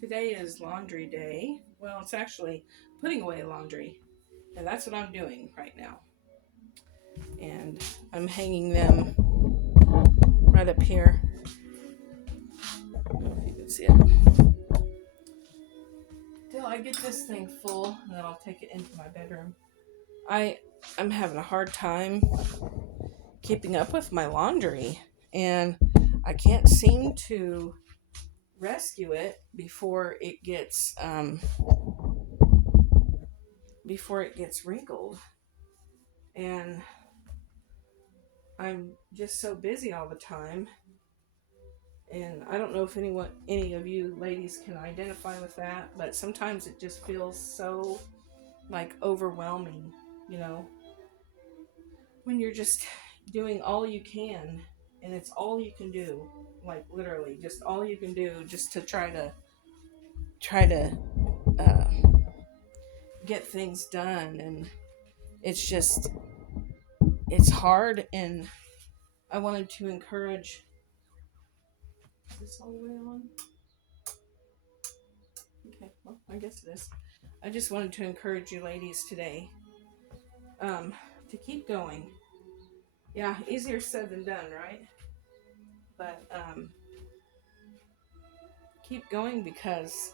Today is laundry day. Well, it's actually putting away laundry, and that's what I'm doing right now. And I'm hanging them right up here. I don't know if you can see it. Till I get this thing full, and then I'll take it into my bedroom. I'm having a hard time keeping up with my laundry, and I can't seem to rescue it before it gets wrinkled. And I'm just so busy all the time. And I don't know if any of you ladies can identify with that, but sometimes it just feels so like overwhelming, you know, when you're just doing all you can and it's all you can do, like literally just all you can do just to try to uh, get things done. And it's just it's hard. And I wanted to encourage. Is this all the way on? Okay, well, I guess it is. I just wanted to encourage you ladies today, um, to keep going. Yeah, easier said than done, right? But keep going, because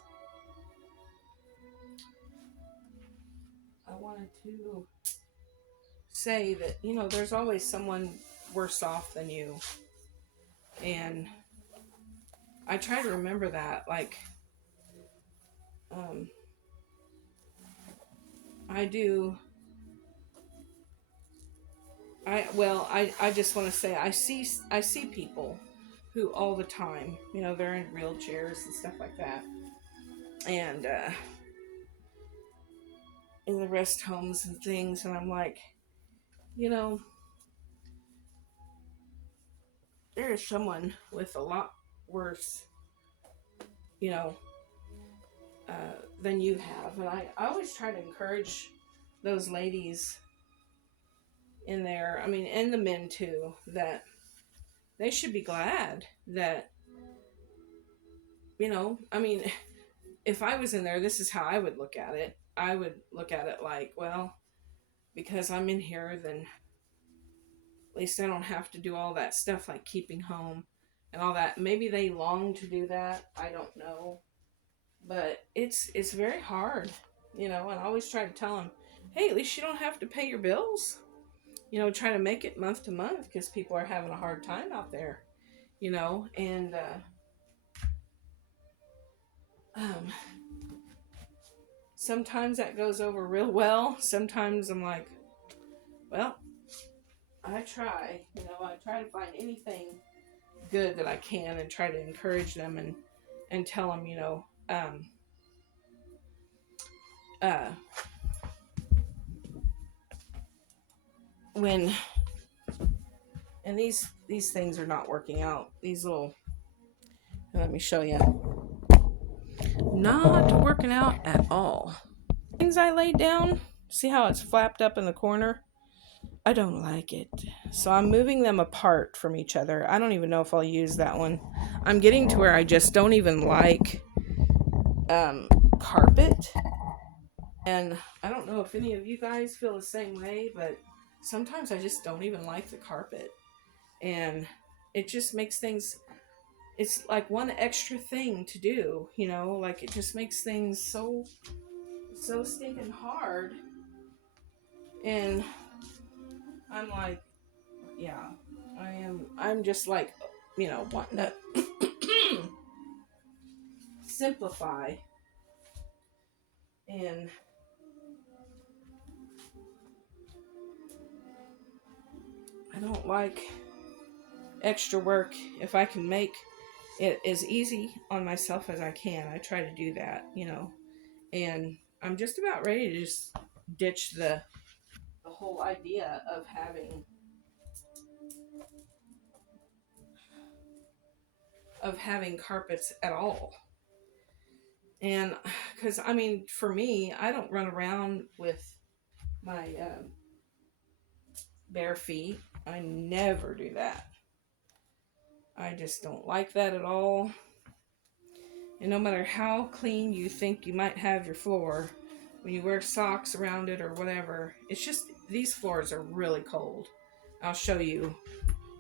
I wanted to say that, there's always someone worse off than you. And I try to remember that. Like, um, I do. I just want to say I see people who all the time, they're in wheelchairs and stuff like that, and in the rest homes and things, and I'm like, you know, there is someone with a lot worse, you know, than you have. And I always try to encourage those ladies in there, I mean, and the men too, that they should be glad that, I mean, if I was in there, this is how I would look at it. I would look at it like, well, because I'm in here, then at least I don't have to do all that stuff like keeping home and all that. Maybe they long to do that. I don't know. But it's very hard, and I always try to tell them, hey, at least you don't have to pay your bills. Try to make it month to month, because people are having a hard time out there, and um, sometimes that goes over real well. Sometimes I'm like, well, I try to find anything good that I can and try to encourage them, and tell them, uh, when and these things are not working out. These little, let me show you, not working out at all. Things I laid down, see how it's flapped up in the corner? I don't like it. So I'm moving them apart from each other. I don't even know if I'll use that one. I'm getting to where I just don't even like um, carpet. And I don't know if any of you guys feel the same way, but sometimes I just don't even like the carpet. And it just makes things, it's like one extra thing to do, like it just makes things so stinking hard. And I'm like, yeah, I'm just like, wanting to simplify. And I don't like extra work. If I can make it as easy on myself as I can, I try to do that, and I'm just about ready to just ditch the whole idea of having carpets at all. And because, I mean, for me, I don't run around with my bare feet. I never do that. I just don't like that at all. And no matter how clean you think you might have your floor, when you wear socks around it or whatever, it's just these floors are really cold. I'll show you.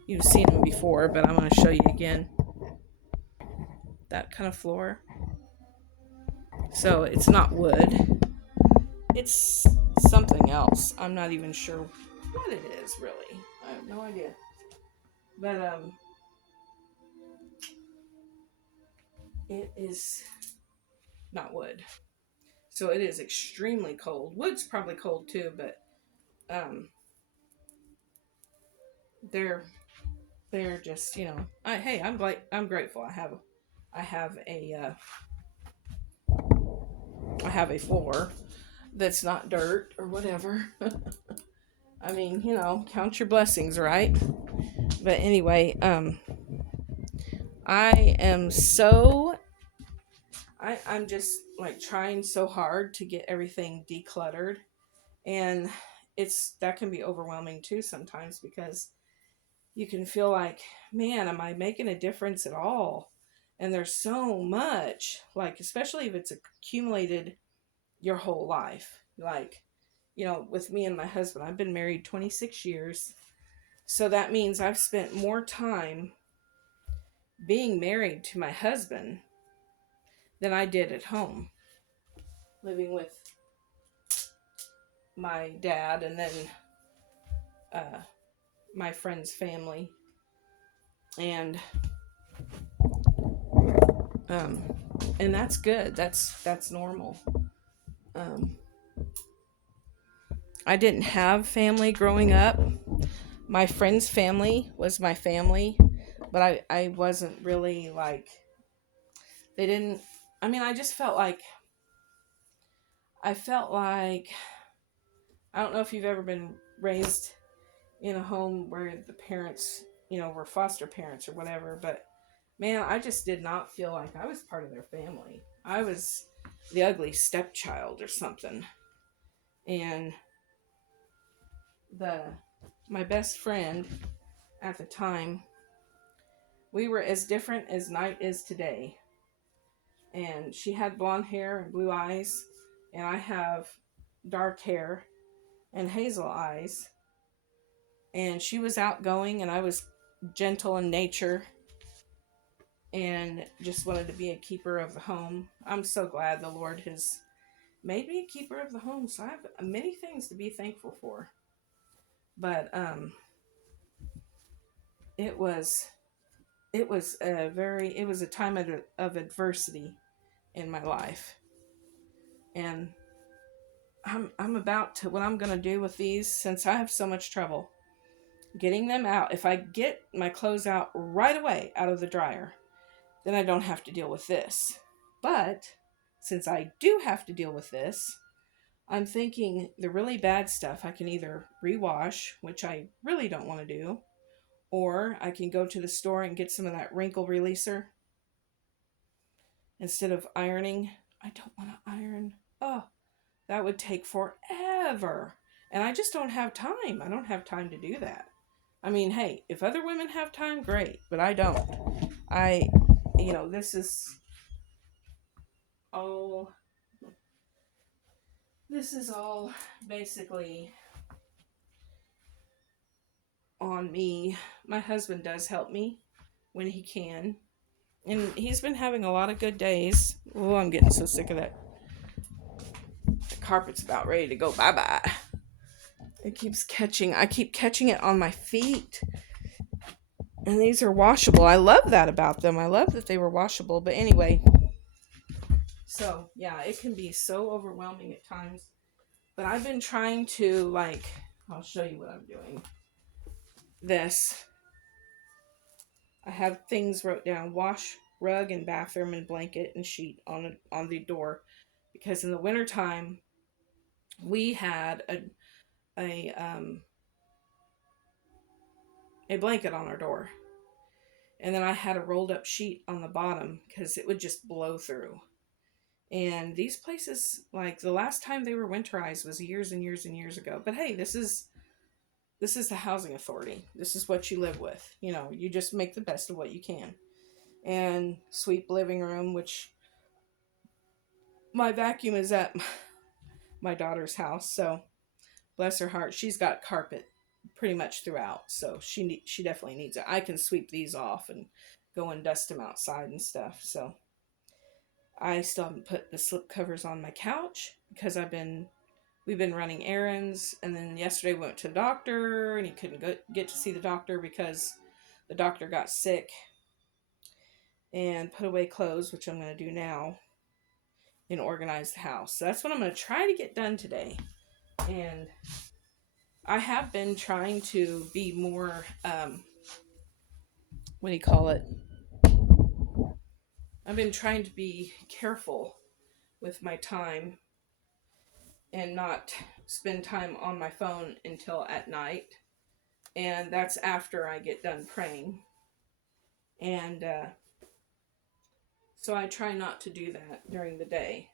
You've seen them before, but I'm going to show you again. That kind of floor. So it's not wood. It's something else. I'm not even sure what it is, really. I have no idea. But it is not wood. So it is extremely cold. Wood's probably cold too, but they're just, hey, I'm grateful. I have a floor that's not dirt or whatever. I mean, count your blessings, right? But anyway, I am so I'm just like trying so hard to get everything decluttered, and that can be overwhelming too sometimes, because you can feel like, man, am I making a difference at all? And there's so much, like, especially if it's accumulated your whole life. Like, with me and my husband, I've been married 26 years. So that means I've spent more time being married to my husband than I did at home, living with my dad and then my friend's family. And and that's good. That's normal. I didn't have family growing up. My friend's family was my family, but I wasn't really like, they didn't, I mean, I just felt like, I don't know if you've ever been raised in a home where the parents, were foster parents or whatever, but man, I just did not feel like I was part of their family. I was the ugly stepchild or something. And my best friend at the time, we were as different as night is today. And she had blonde hair and blue eyes, and I have dark hair and hazel eyes. And she was outgoing, and I was gentle in nature and just wanted to be a keeper of the home. I'm so glad the Lord has made me a keeper of the home, so I have many things to be thankful for. But it was a time of adversity in my life. And I'm about to, what I'm going to do with these, since I have so much trouble getting them out. If I get my clothes out right away out of the dryer, then I don't have to deal with this. But since I do have to deal with this, I'm thinking the really bad stuff I can either rewash, which I really don't want to do, or I can go to the store and get some of that wrinkle releaser instead of ironing. I don't want to iron. Oh, that would take forever. And I just don't have time. I don't have time to do that. I mean, hey, if other women have time, great, but I don't. This is all basically on me. My husband does help me when he can, and he's been having a lot of good days. Oh, I'm getting so sick of that. The carpet's about ready to go bye-bye. I keep catching it on my feet. And these are washable. I love that about them. I love that they were washable. But anyway, so yeah, it can be so overwhelming at times. But I've been trying to, I'll show you what I'm doing. This. I have things wrote down: wash, rug, and bathroom, and blanket and sheet on the door. Because in the wintertime, we had a blanket on our door. And then I had a rolled up sheet on the bottom because it would just blow through. And these places, like, the last time they were winterized was years and years and years ago. But hey, this is the housing authority. This is what you live with. You just make the best of what you can. And sweep living room, which my vacuum is at my daughter's house, so bless her heart, she's got carpet pretty much throughout, so she definitely needs it. I can sweep these off and go and dust them outside and stuff. So I still haven't put the slip covers on my couch because we've been running errands, and then yesterday we went to the doctor, and he couldn't get to see the doctor because the doctor got sick, and put away clothes, which I'm going to do now, and organize the house. So that's what I'm going to try to get done today. And I have been trying to be more, what do you call it? I've been trying to be careful with my time and not spend time on my phone until at night. And that's after I get done praying. And so I try not to do that during the day.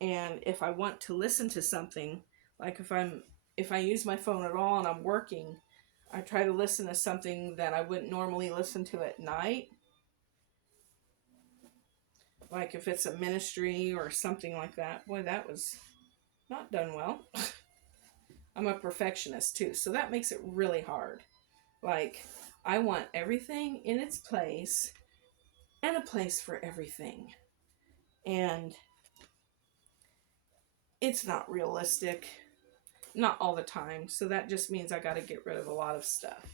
And if I want to listen to something, like if I use my phone at all and I'm working, I try to listen to something that I wouldn't normally listen to at night. Like if it's a ministry or something like that. Boy, that was not done well. I'm a perfectionist too, so that makes it really hard. Like, I want everything in its place and a place for everything. And it's not realistic. Not all the time. So that just means I got to get rid of a lot of stuff.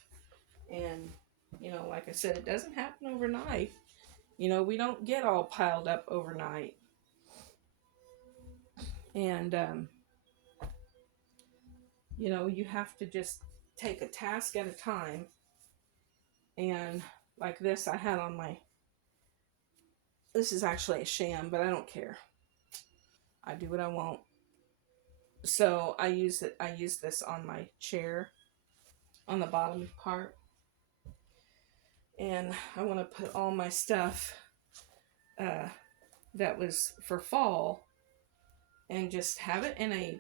And, like I said, it doesn't happen overnight. We don't get all piled up overnight. And, you have to just take a task at a time. And like this, I had on this is actually a sham, but I don't care. I do what I want. So I use this on my chair, on the bottom part. And I want to put all my stuff that was for fall and just have it in a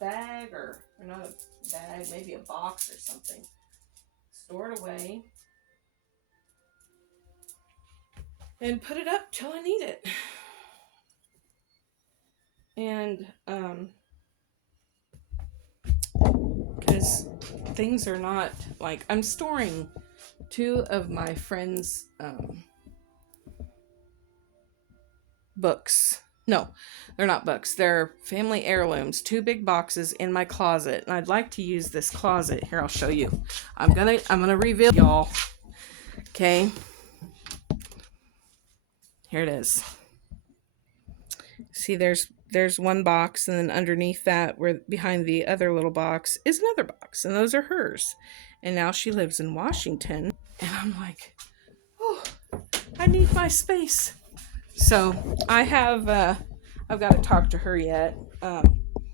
bag, or not a bag, maybe a box or something. Store it away and put it up till I need it. And because things are not like, I'm storing 2 of my friends' books. No, they're not books. They're family heirlooms. 2 big boxes in my closet, and I'd like to use this closet. Here, I'll show you. I'm gonna reveal y'all. Okay. Here it is. See, there's one box, and then underneath that, where behind the other little box, is another box, and those are hers. And now she lives in Washington, and I'm like, oh, I need my space. So I've got to talk to her yet.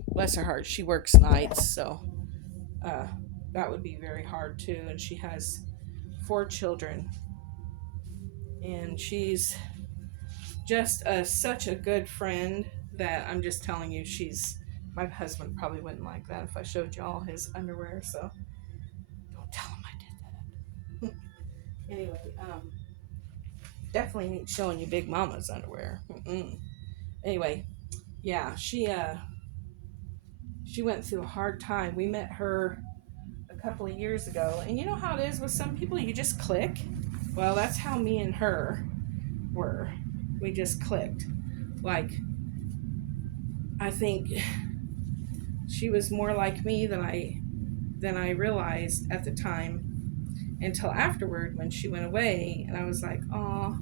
Bless her heart, she works nights, so that would be very hard too. And she has 4 children, and she's just such a good friend that I'm just telling you, my husband probably wouldn't like that if I showed y'all his underwear, so don't tell him I did that. Anyway, definitely ain't showing you Big Mama's underwear. Anyway, yeah, she went through a hard time. We met her a couple of years ago, and you know how it is with some people, you just click. Well, that's how me and her were. We just clicked. Like, I think she was more like me than I realized at the time, until afterward when she went away, and I was like, "Aw."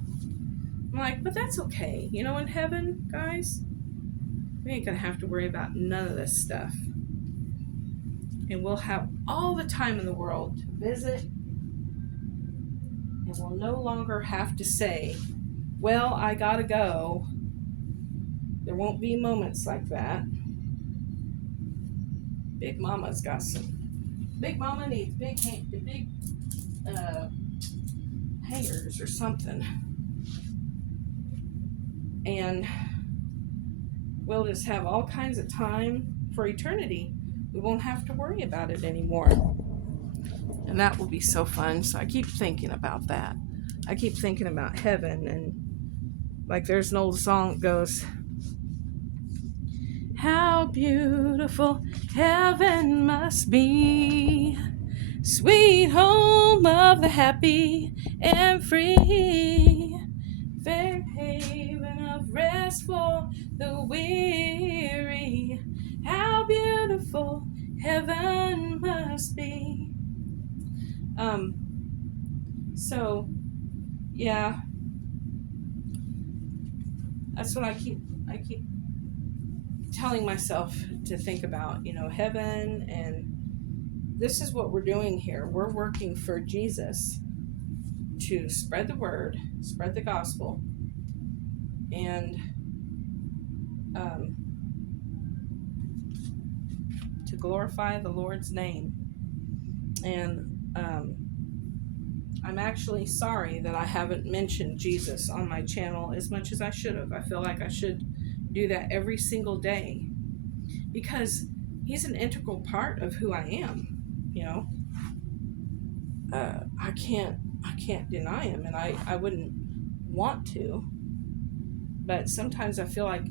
I'm like, but that's okay. In heaven, guys, we ain't gonna have to worry about none of this stuff. And we'll have all the time in the world to visit, and we'll no longer have to say, well, I gotta go. There won't be moments like that. Big Mama's got some. Big Mama needs big hangers or something. And we'll just have all kinds of time for eternity. We won't have to worry about it anymore. And that will be so fun. So I keep thinking about that. I keep thinking about heaven, and Like there's an old song that goes, how beautiful heaven must be, sweet home of the happy and free, fair haven of rest for the weary. How beautiful heaven must be. Um, so yeah, that's what I keep telling myself to think about, heaven, and this is what we're doing here. We're working for Jesus to spread the word, spread the gospel, and um, to glorify the Lord's name. And I'm actually sorry that I haven't mentioned Jesus on my channel as much as I should have. I feel like I should do that every single day because he's an integral part of who I am. I can't deny him, and I wouldn't want to. But sometimes I feel like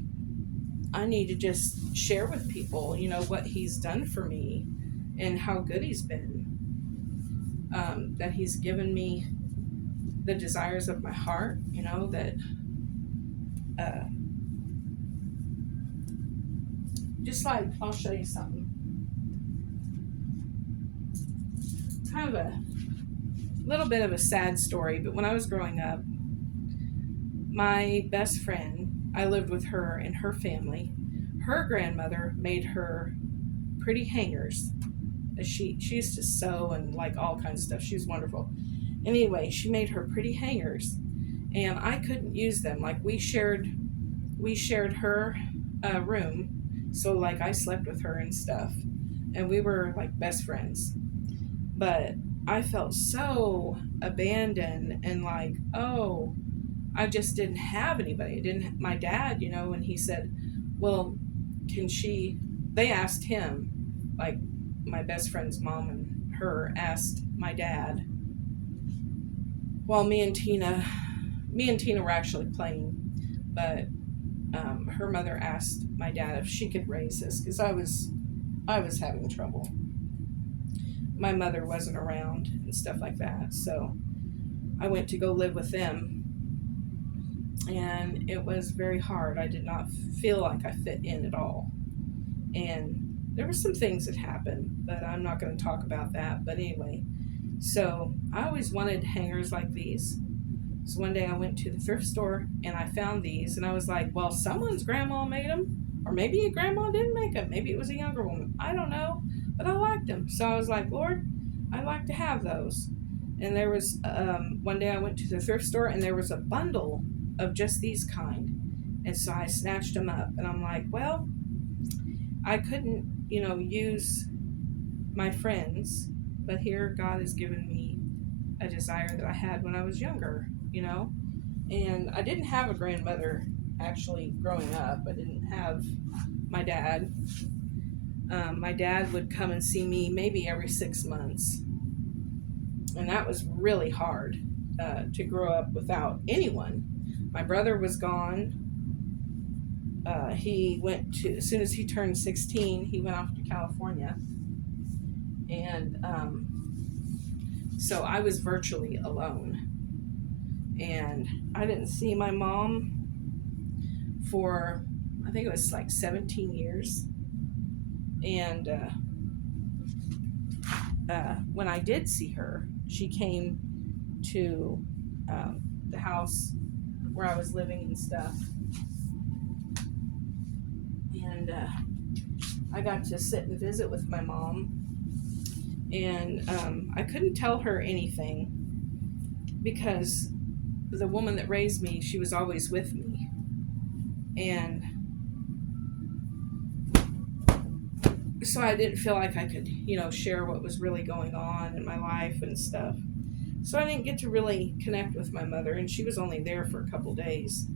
I need to just share with people, what he's done for me and how good he's been. That he's given me the desires of my heart, that uh, just like, I'll show you something. Kind of a little bit of a sad story, but when I was growing up, my best friend, I lived with her and her family. Her grandmother made her pretty hangers. She used to sew and like all kinds of stuff. She was wonderful. Anyway, she made her pretty hangers, and I couldn't use them. Like we shared her room, so like I slept with her and stuff, and we were like best friends. But I felt so abandoned and like, oh, I just didn't have anybody. I didn't. My dad, and he said, well, can she? They asked him, like my best friend's mom and her asked my dad. Well, me and Tina were actually playing, but her mother asked my dad if she could raise us because I was having trouble. My mother wasn't around and stuff like that, so I went to go live with them, and it was very hard. I did not feel like I fit in at all, and there were some things that happened, but I'm not going to talk about that. But anyway, so I always wanted hangers like these. So one day I went to the thrift store and I found these, and I was like, well, someone's grandma made them, or maybe a grandma didn't make them. Maybe it was a younger woman. I don't know, but I liked them. So I was like, Lord, I'd like to have those. And there was one day I went to the thrift store and there was a bundle of just these kind. And so I snatched them up, and I'm like, well, I couldn't, use my friends, but here God has given me a desire that I had when I was younger, and I didn't have a grandmother actually growing up. I didn't have my dad. My dad would come and see me maybe every 6 months, and that was really hard to grow up without anyone. My brother was gone. He went to, as soon as he turned 16, he went off to California, and so I was virtually alone. And I didn't see my mom for, I think it was like 17 years. And when I did see her, she came to the house where I was living and stuff. And I got to sit and visit with my mom. And I couldn't tell her anything because the woman that raised me, she was always with me. And so I didn't feel like I could, share what was really going on in my life and stuff. So I didn't get to really connect with my mother, and she was only there for a couple days.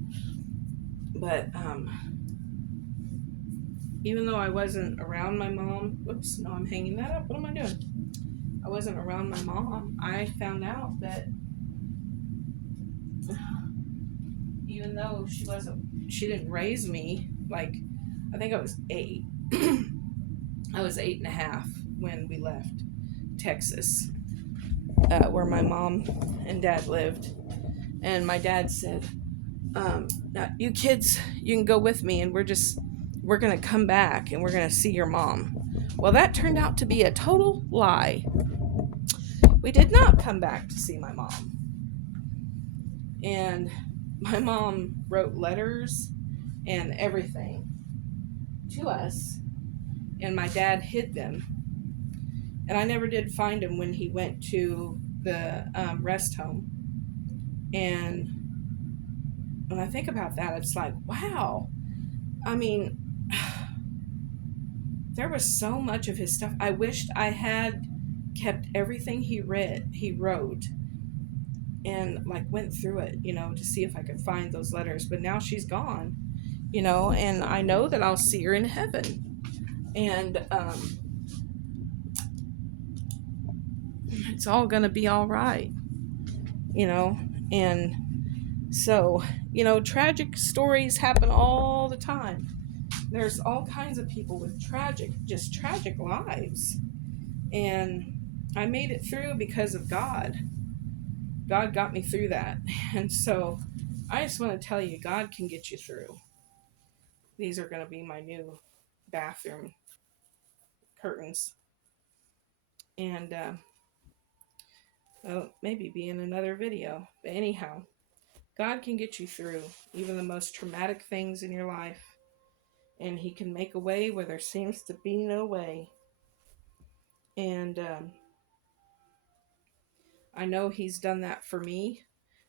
But even though I wasn't around my mom, whoops, no, I'm hanging that up. What am I doing? I wasn't around my mom. I found out that, even though she didn't raise me, like, I think I was 8. I was 8.5 when we left Texas, where my mom and dad lived. And my dad said, now, you kids, you can go with me, and we're going to come back and we're going to see your mom. Well, that turned out to be a total lie. We did not come back to see my mom. And my mom wrote letters and everything to us, and my dad hid them. And I never did find him when he went to the rest home. And when I think about that, it's like, wow. I mean, there was so much of his stuff. I wished I had kept everything he wrote, and like went through it, to see if I could find those letters. But now she's gone, and I know that I'll see her in heaven. And it's all gonna be all right, and so, tragic stories happen all the time. There's all kinds of people with tragic lives. And I made it through because of God. God got me through that. And so I just want to tell you, God can get you through. These are going to be my new bathroom curtains. And maybe be in another video. But anyhow, God can get you through even the most traumatic things in your life. And he can make a way where there seems to be no way. And I know he's done that for me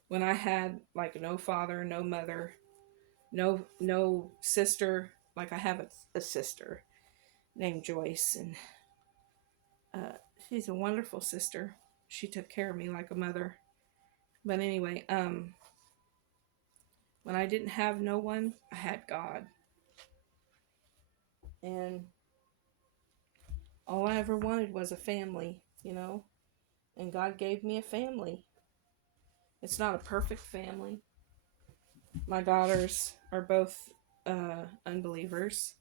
when I had like no father, no mother, no sister. Like, I have a sister named Joyce, and she's a wonderful sister. She took care of me like a mother. But anyway, when I didn't have no one, I had God. And all I ever wanted was a family, and God gave me a family. It's not a perfect family. My daughters are both unbelievers.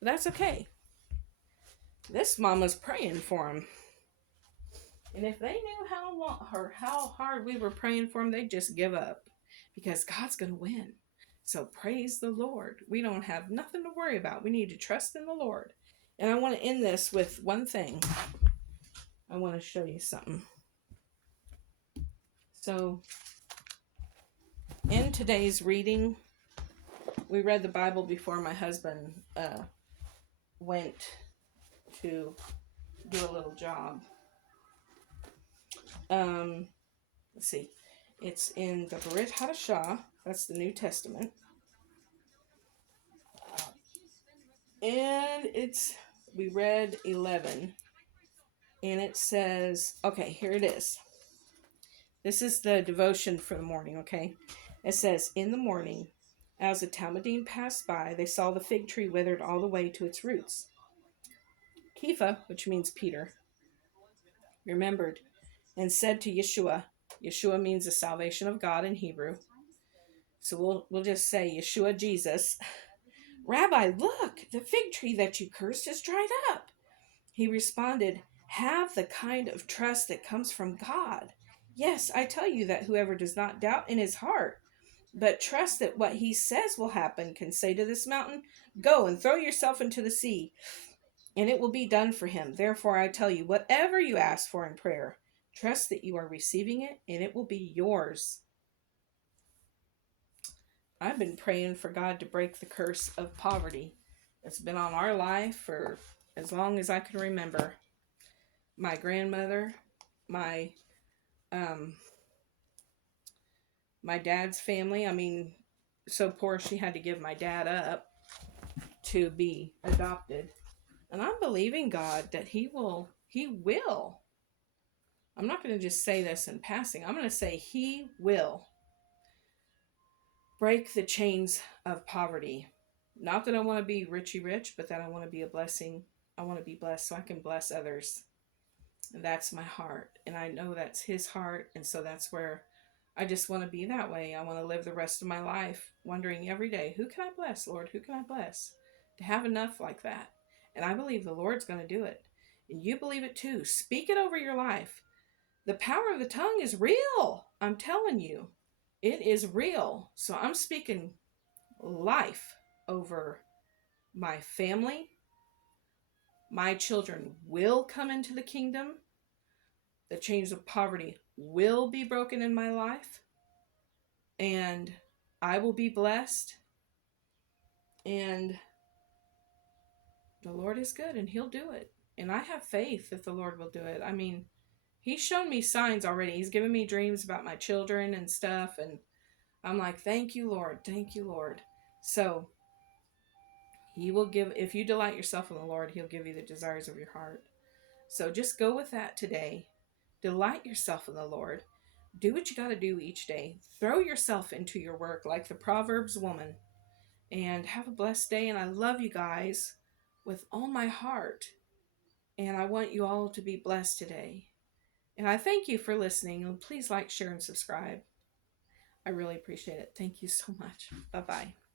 But that's okay. This mama's praying for them. And if they knew how hard we were praying for them, they'd just give up. Because God's going to win. So praise the Lord. We don't have nothing to worry about. We need to trust in the Lord. And I want to end this with one thing. I want to show you something. So, in today's reading, we read the Bible before my husband went to do a little job. Let's see. It's in the Brit Hadashah. That's the New Testament. And we read 11. And it says, okay, here it is. This is the devotion for the morning, okay? It says, in the morning, as the Talmudim passed by, they saw the fig tree withered all the way to its roots. Kepha, which means Peter, remembered and said to Yeshua. Yeshua means the salvation of God in Hebrew. So we'll just say Yeshua, Jesus. Rabbi, look, the fig tree that you cursed has dried up. He responded, have the kind of trust that comes from God. Yes, I tell you that whoever does not doubt in his heart, but trust that what he says will happen, can say to this mountain, go and throw yourself into the sea, and it will be done for him. Therefore, I tell you, whatever you ask for in prayer, trust that you are receiving it, and it will be yours. I've been praying for God to break the curse of poverty. It's been on our life for as long as I can remember. My grandmother, my dad's family, so poor she had to give my dad up to be adopted. And I'm believing God that he will. I'm not going to just say this in passing. I'm going to say he will break the chains of poverty. Not that I want to be richy rich, but that I want to be a blessing. I want to be blessed so I can bless others. And that's my heart. And I know that's his heart. And so that's where I just want to be that way. I want to live the rest of my life wondering every day, who can I bless, Lord? Who can I bless? To have enough like that. And I believe the Lord's going to do it. And you believe it too. Speak it over your life. The power of the tongue is real. I'm telling you, it is real. So I'm speaking life over my family. My children will come into the kingdom. The chains of poverty will be broken in my life. And I will be blessed. And the Lord is good and He'll do it. And I have faith that the Lord will do it. I mean, He's shown me signs already. He's given me dreams about my children and stuff. And I'm like, thank you, Lord. Thank you, Lord. So He will give, if you delight yourself in the Lord, He'll give you the desires of your heart. So just go with that today. Delight yourself in the Lord. Do what you got to do each day. Throw yourself into your work like the Proverbs woman. And have a blessed day. And I love you guys with all my heart. And I want you all to be blessed today. And I thank you for listening. And please like, share, and subscribe. I really appreciate it. Thank you so much. Bye-bye.